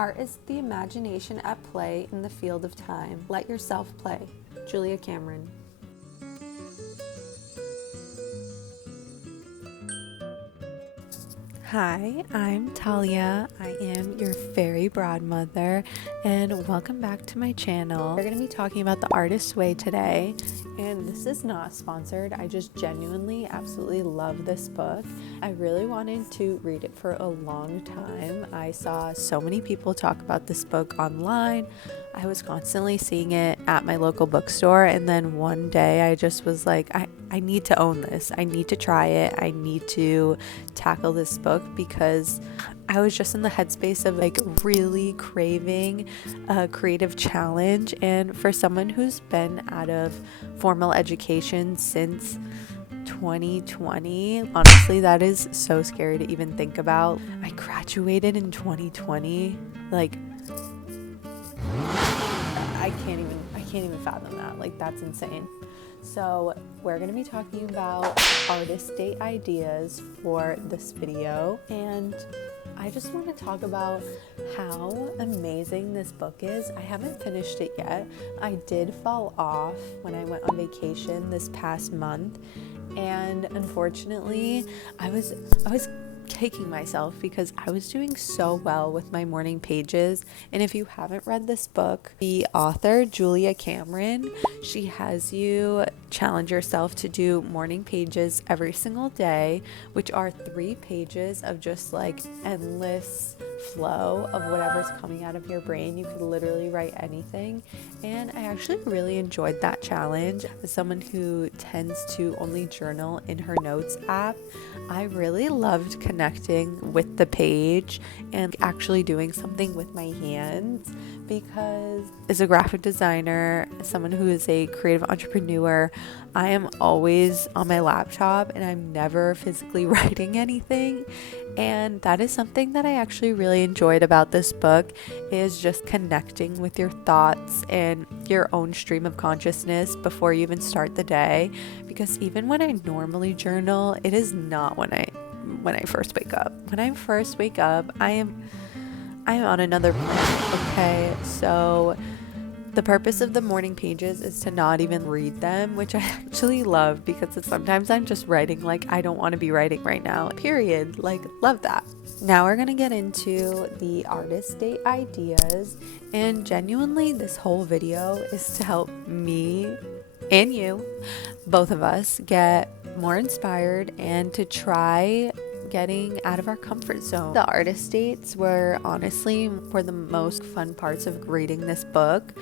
Art is the imagination at play in the field of time. Let yourself play. Julia Cameron. Hi, I'm Talia. I am your fairy godmother, and welcome back to my channel. We're going to be talking about The Artist's Way today, and this is not sponsored. I just genuinely absolutely love this book. I really wanted to read it for a long time. I saw so many people talk about this book online. I was constantly seeing it at my local bookstore, and then one day I just was like, I need to own this. I need to try it. I need to tackle this book because I was just in the headspace of like really craving a creative challenge. And for someone who's been out of formal education since 2020, honestly, that is so scary to even think about. I graduated in 2020. Like, I can't even fathom that. Like, that's insane. So we're going to be talking about artist date ideas for this video, and I just want to talk about how amazing this book is. I haven't finished it yet. I did fall off when I went on vacation this past month, and unfortunately I was kicking myself because I was doing so well with my morning pages. And if you haven't read this book, the author Julia Cameron, she has you challenge yourself to do morning pages every single day, which are 3 pages of just like endless flow of whatever's coming out of your brain. You could literally write anything, and I actually really enjoyed that challenge. As someone who tends to only journal in her notes app, I really loved connecting with the page and actually doing something with my hands, because as a graphic designer, as someone who is a creative entrepreneur, I am always on my laptop and I'm never physically writing anything. And that is something that I actually really enjoyed about this book, is just connecting with your thoughts and your own stream of consciousness before you even start the day. Because even when I normally journal, it is not when I first wake up. When I first wake up, I am on another planet, okay? So the purpose of the morning pages is to not even read them, which I actually love, because sometimes I'm just writing like I don't want to be writing right now, period. Like, love that. Now we're going to get into the artist date ideas, and genuinely this whole video is to help me and you, both of us, get more inspired and to try getting out of our comfort zone. The artist dates were honestly the most fun parts of reading this book.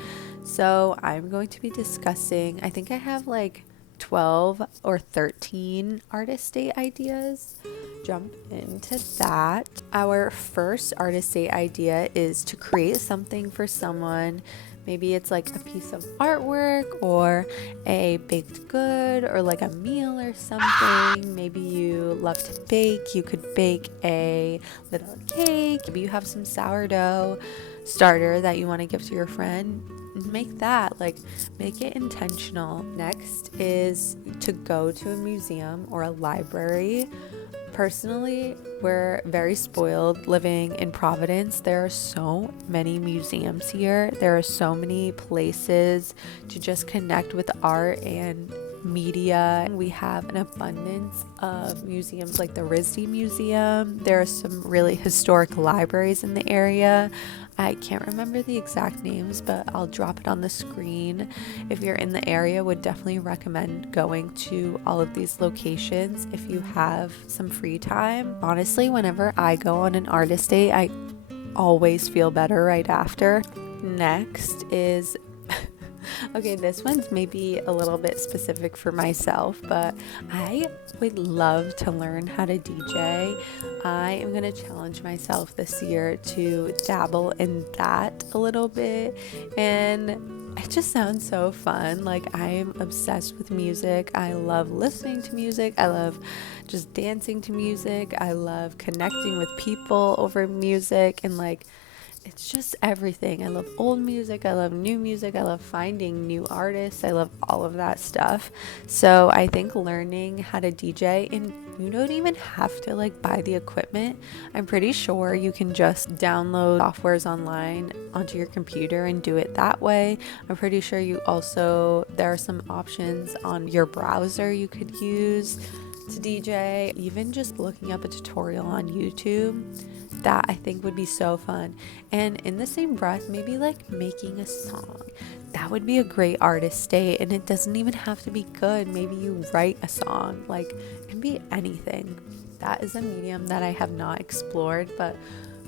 So I'm going to be discussing, I think I have like 12 or 13 artist date ideas. Jump into that. Our first artist date idea is to create something for someone. Maybe it's like a piece of artwork or a baked good or like a meal or something. Maybe you love to bake. You could bake a little cake. Maybe you have some sourdough starter that you want to give to your friend. Make that, like, make it intentional. Next is to go to a museum or a library. Personally, we're very spoiled living in Providence. There are so many museums here. There are so many places to just connect with art and media. We have an abundance of museums like the RISD Museum. There are some really historic libraries in the area. I can't remember the exact names, but I'll drop it on the screen. If you're in the area, would definitely recommend going to all of these locations if you have some free time. Honestly, whenever I go on an artist date, I always feel better right after. Next is okay, this one's maybe a little bit specific for myself, but I would love to learn how to DJ. I am going to challenge myself this year to dabble in that a little bit, and it just sounds so fun. Like, I'm obsessed with music. I love listening to music. I love just dancing to music. I love connecting with people over music, and like, it's just everything. I love old music, I love new music, I love finding new artists, I love all of that stuff. So I think learning how to DJ, and you don't even have to like buy the equipment. I'm pretty sure you can just download softwares online onto your computer and do it that way. I'm pretty sure there are some options on your browser you could use to DJ. Even just looking up a tutorial on YouTube, that I think would be so fun. And in the same breath, maybe like making a song. That would be a great artist date, and it doesn't even have to be good. Maybe you write a song, like it can be anything. That is a medium that I have not explored, but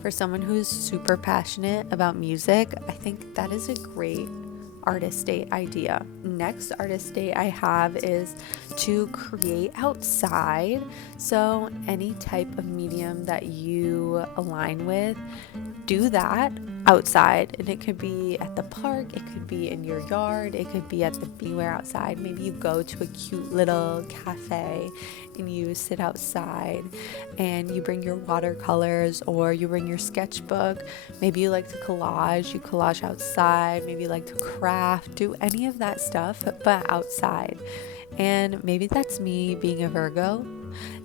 for someone who's super passionate about music, I think that is a great artist date idea. Next artist date I have is to create outside. So any type of medium that you align with, do that outside. And it could be at the park, it could be in your yard, it could be at the Beware outside. Maybe you go to a cute little cafe and you sit outside and you bring your watercolors or you bring your sketchbook. Maybe you like to collage, you collage outside. Maybe you like to craft, do any of that stuff, but outside. And maybe that's me being a Virgo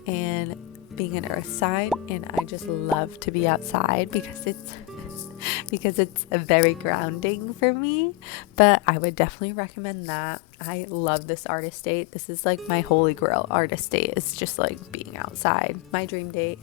and being an earth sign, and I just love to be outside because it's very grounding for me. But I would definitely recommend that. I love this artist date. This is like my holy grail artist date. It's just like being outside. My dream date.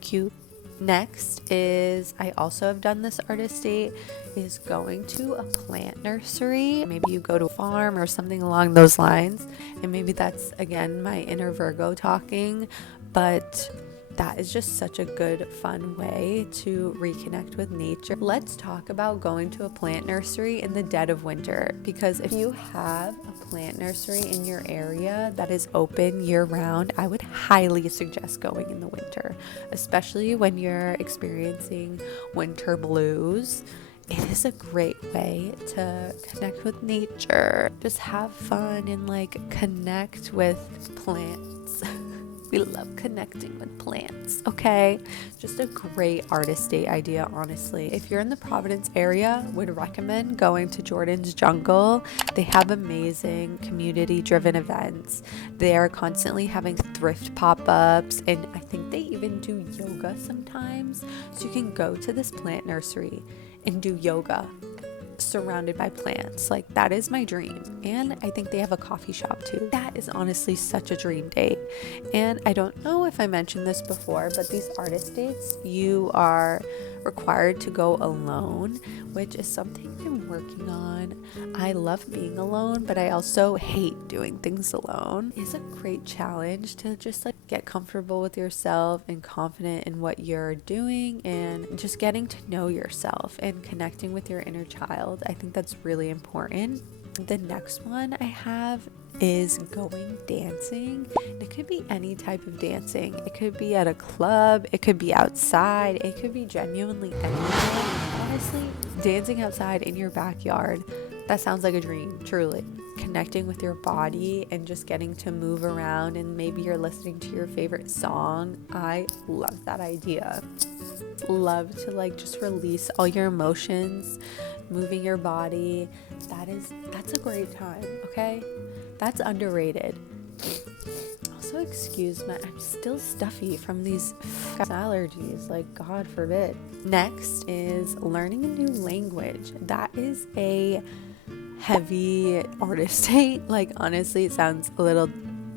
Cute. Next is, I also have done this artist date, is going to a plant nursery. Maybe you go to a farm or something along those lines. And maybe that's, again, my inner Virgo talking. But that is just such a good, fun way to reconnect with nature. Let's talk about going to a plant nursery in the dead of winter, because if you have a plant nursery in your area that is open year-round, I would highly suggest going in the winter, especially when you're experiencing winter blues. It is a great way to connect with nature, just have fun and like connect with plants. We love connecting with plants, okay? Just a great artist date idea, honestly. If you're in the Providence area, would recommend going to Jordan's Jungle. They have amazing community-driven events. They are constantly having thrift pop-ups, and I think they even do yoga sometimes. So you can go to this plant nursery and do yoga surrounded by plants. Like, that is my dream. And I think they have a coffee shop too. That is honestly such a dream date. And I don't know if I mentioned this before, but these artist dates, you are required to go alone, which is something I'm working on. I love being alone, but I also hate doing things alone. It's a great challenge to just like get comfortable with yourself and confident in what you're doing and just getting to know yourself and connecting with your inner child. I think that's really important. The next one I have is going dancing. It could be any type of dancing. It could be at a club, it could be outside, it could be genuinely anywhere. Honestly, dancing outside in your backyard, that sounds like a dream, truly. Connecting with your body and just getting to move around, and maybe you're listening to your favorite song. I love that idea. Love to like just release all your emotions, moving your body. That's a great time, okay? That's underrated. Also, excuse me, I'm still stuffy from these allergies, like God forbid. Next is learning a new language. That is a heavy artist date. Like, honestly, it sounds a little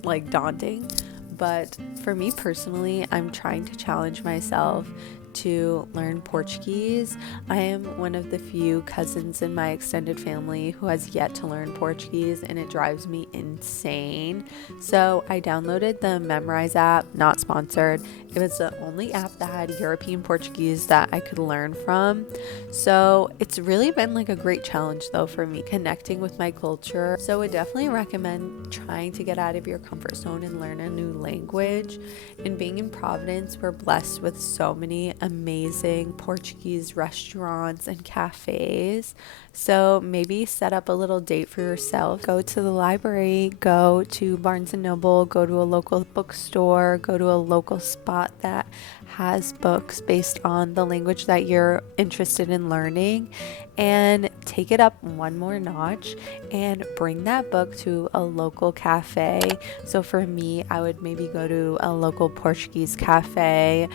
like daunting, but for me personally, I'm trying to challenge myself to learn Portuguese. I am one of the few cousins in my extended family who has yet to learn Portuguese, and it drives me insane. So I downloaded the Memrise app, not sponsored. It was the only app that had European Portuguese that I could learn from. So it's really been like a great challenge though for me, connecting with my culture. So I would definitely recommend trying to get out of your comfort zone and learn a new language. And being in Providence, we're blessed with so many amazing Portuguese restaurants and cafes. So maybe set up a little date for yourself. Go to the library, go to Barnes and Noble, go to a local bookstore, go to a local spot that has books based on the language that you're interested in learning, and take it up one more notch and bring that book to a local cafe. So for me, I would maybe go to a local Portuguese cafe.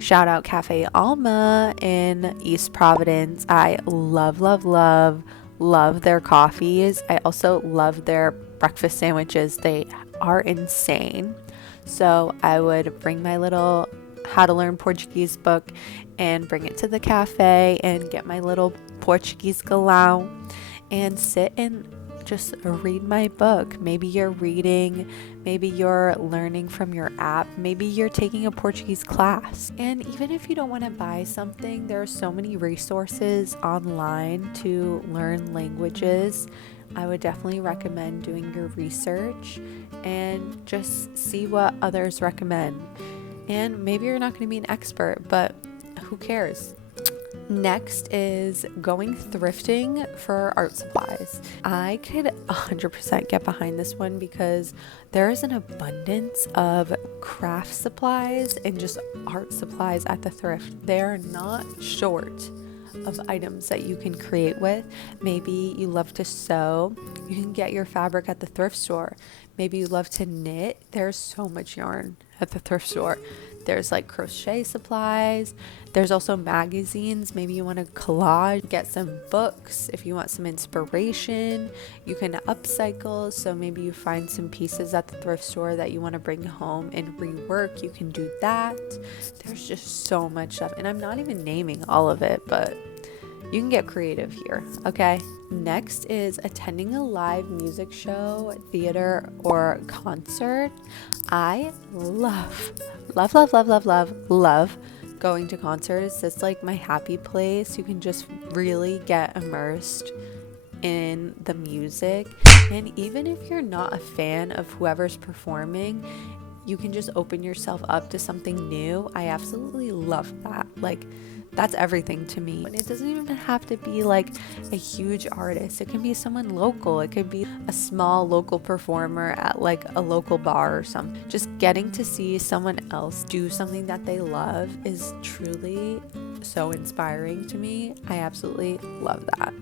Shout out Cafe Alma in East Providence. I love their coffees. I also love their breakfast sandwiches. They are insane. So I would bring my little How to Learn Portuguese book and bring it to the cafe and get my little Portuguese galão and sit and just read my book. Maybe you're reading, maybe you're learning from your app, maybe you're taking a Portuguese class. And even if you don't want to buy something, there are so many resources online to learn languages. I would definitely recommend doing your research and just see what others recommend. And maybe you're not going to be an expert, but who cares? Next is going thrifting for art supplies. I could 100% get behind this one because there is an abundance of craft supplies and just art supplies at the thrift. They're not short of items that you can create with. Maybe you love to sew, you can get your fabric at the thrift store. Maybe you love to knit, there's so much yarn at the thrift store. There's like crochet supplies. There's also magazines. Maybe you want to collage, get some books. If you want some inspiration, you can upcycle. So maybe you find some pieces at the thrift store that you want to bring home and rework. You can do that. There's just so much stuff. And I'm not even naming all of it, but you can get creative here, okay? Next is attending a live music show, theater, or concert. I love going to concerts. It's like my happy place. You can just really get immersed in the music. And even if you're not a fan of whoever's performing, you can just open yourself up to something new. I absolutely love that. Like, that's everything to me. And it doesn't even have to be like a huge artist. It can be someone local. It could be a small local performer at like a local bar or something. Just getting to see someone else do something that they love is truly so inspiring to me. I absolutely love that.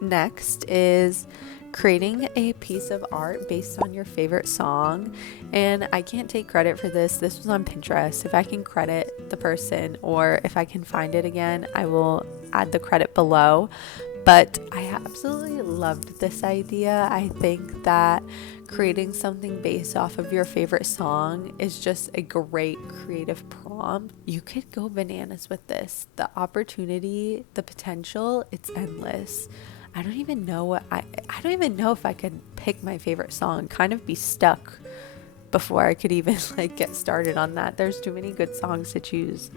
Next is creating a piece of art based on your favorite song. And I can't take credit for this. This was on Pinterest. If I can credit the person or if I can find it again, I will add the credit below. But I absolutely loved this idea. I think that creating something based off of your favorite song is just a great creative prompt. You could go bananas with this. The opportunity, the potential, it's endless. I don't even know if I could pick my favorite song. Kind of be stuck before I could even like get started on that. There's too many good songs to choose.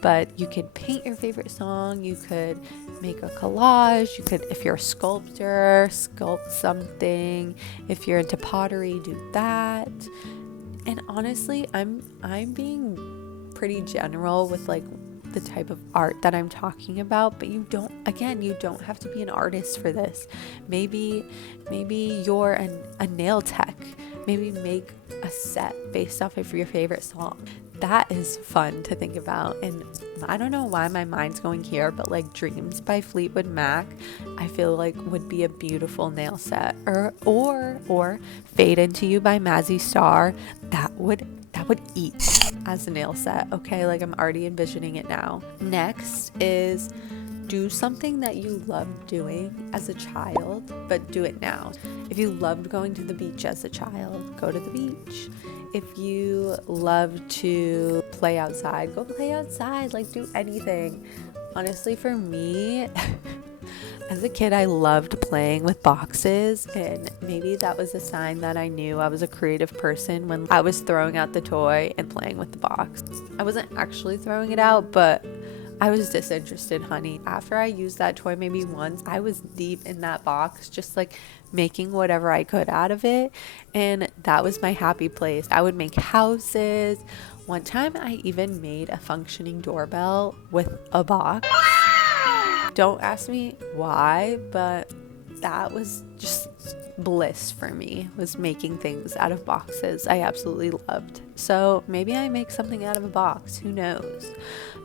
But you could paint your favorite song, you could make a collage, you could, if you're a sculptor, sculpt something. If you're into pottery, do that. And honestly, I'm being pretty general with like the type of art that I'm talking about, but you don't have to be an artist for this. Maybe you're a nail tech. Maybe make a set based off of your favorite song. That is fun to think about. And I don't know why my mind's going here, but like Dreams by Fleetwood Mac, I feel like would be a beautiful nail set. Or Fade Into You by Mazzy Star, that would eat as a nail set. Okay, like I'm already envisioning it now. Next is do something that you loved doing as a child, but do it now. If you loved going to the beach as a child, go to the beach. If you love to play outside, go play outside. Like, do anything. Honestly, for me, as a kid, I loved playing with boxes, and maybe that was a sign that I knew I was a creative person when I was throwing out the toy and playing with the box. I wasn't actually throwing it out, but I was disinterested, honey. After I used that toy maybe once, I was deep in that box, just like making whatever I could out of it, and that was my happy place. I would make houses One time I even made a functioning doorbell with a box. Don't ask me why, but that was just bliss for me, was making things out of boxes I absolutely loved. So maybe I make something out of a box, who knows?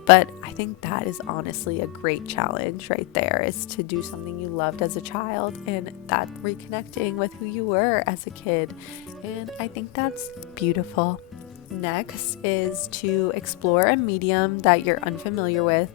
But I think that is honestly a great challenge right there, is to do something you loved as a child and that reconnecting with who you were as a kid. And I think that's beautiful. Next is to explore a medium that you're unfamiliar with.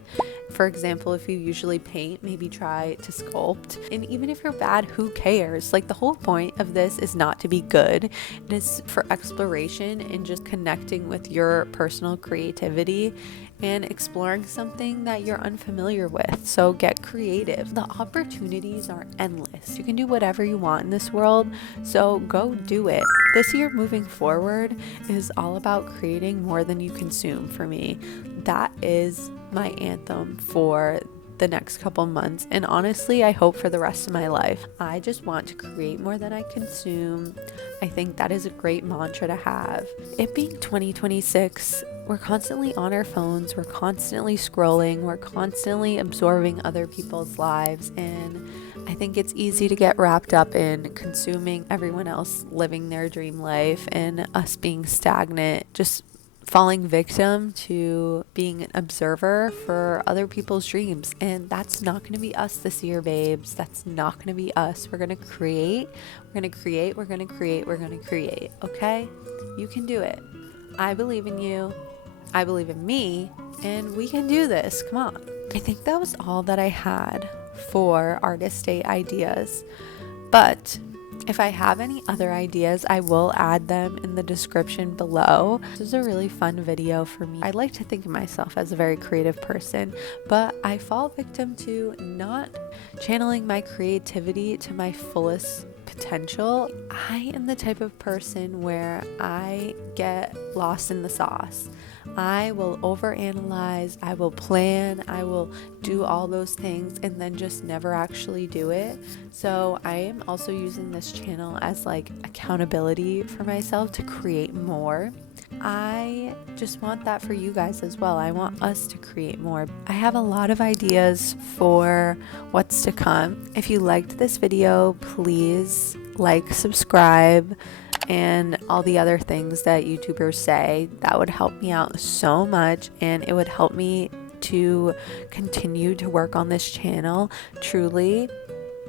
For example, if you usually paint, maybe try to sculpt. And even if you're bad, who cares? Like, the whole point of this is not to be good. It is for exploration and just connecting with your personal creativity and exploring something that you're unfamiliar with. So get creative. The opportunities are endless. You can do whatever you want in this world, so go do it. This year moving forward is all about creating more than you consume for me. That is my anthem for the next couple months, and honestly I hope for the rest of my life. I just want to create more than I consume. I think that is a great mantra to have. It being 2026, we're constantly on our phones, we're constantly scrolling, we're constantly absorbing other people's lives, and I think it's easy to get wrapped up in consuming everyone else living their dream life and us being stagnant, just falling victim to being an observer for other people's dreams. And that's not going to be us this year, babes. That's not going to be us. We're going to create, we're going to create, we're going to create, we're going to create. Okay? You can do it. I believe in you. I believe in me. And we can do this. Come on. I think that was all that I had for Artist Day ideas. But if I have any other ideas, I will add them in the description below. This is a really fun video for me. I like to think of myself as a very creative person, but I fall victim to not channeling my creativity to my fullest potential. I am the type of person where I get lost in the sauce. I will overanalyze, I will plan, I will do all those things and then just never actually do it. So I am also using this channel as like accountability for myself to create more. I just want that for you guys as well. I want us to create more. I have a lot of ideas for what's to come. If you liked this video, please like, subscribe, and all the other things that YouTubers say. That would help me out so much, and it would help me to continue to work on this channel. Truly,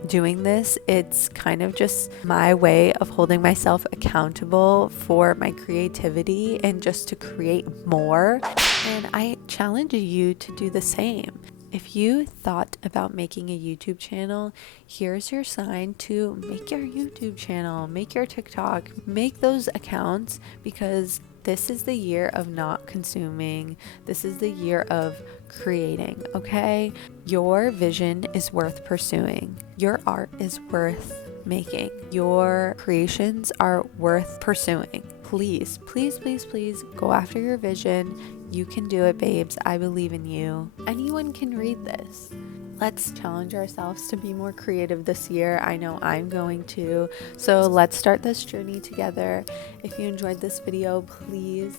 doing this, it's kind of just my way of holding myself accountable for my creativity and just to create more. And I challenge you to do the same. If you thought about making a YouTube channel, here's your sign to make your YouTube channel, make your TikTok, make those accounts, because this is the year of not consuming. This is the year of creating, okay? Your vision is worth pursuing. Your art is worth making. Your creations are worth pursuing. Please, please, please, please go after your vision. You can do it, babes. I believe in you. Anyone can read this. Let's challenge ourselves to be more creative this year. I know I'm going to. So let's start this journey together. If you enjoyed this video, please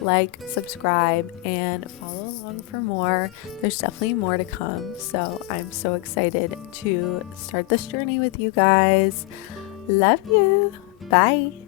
like, subscribe, and follow along for more. There's definitely more to come. So I'm so excited to start this journey with you guys. Love you. Bye.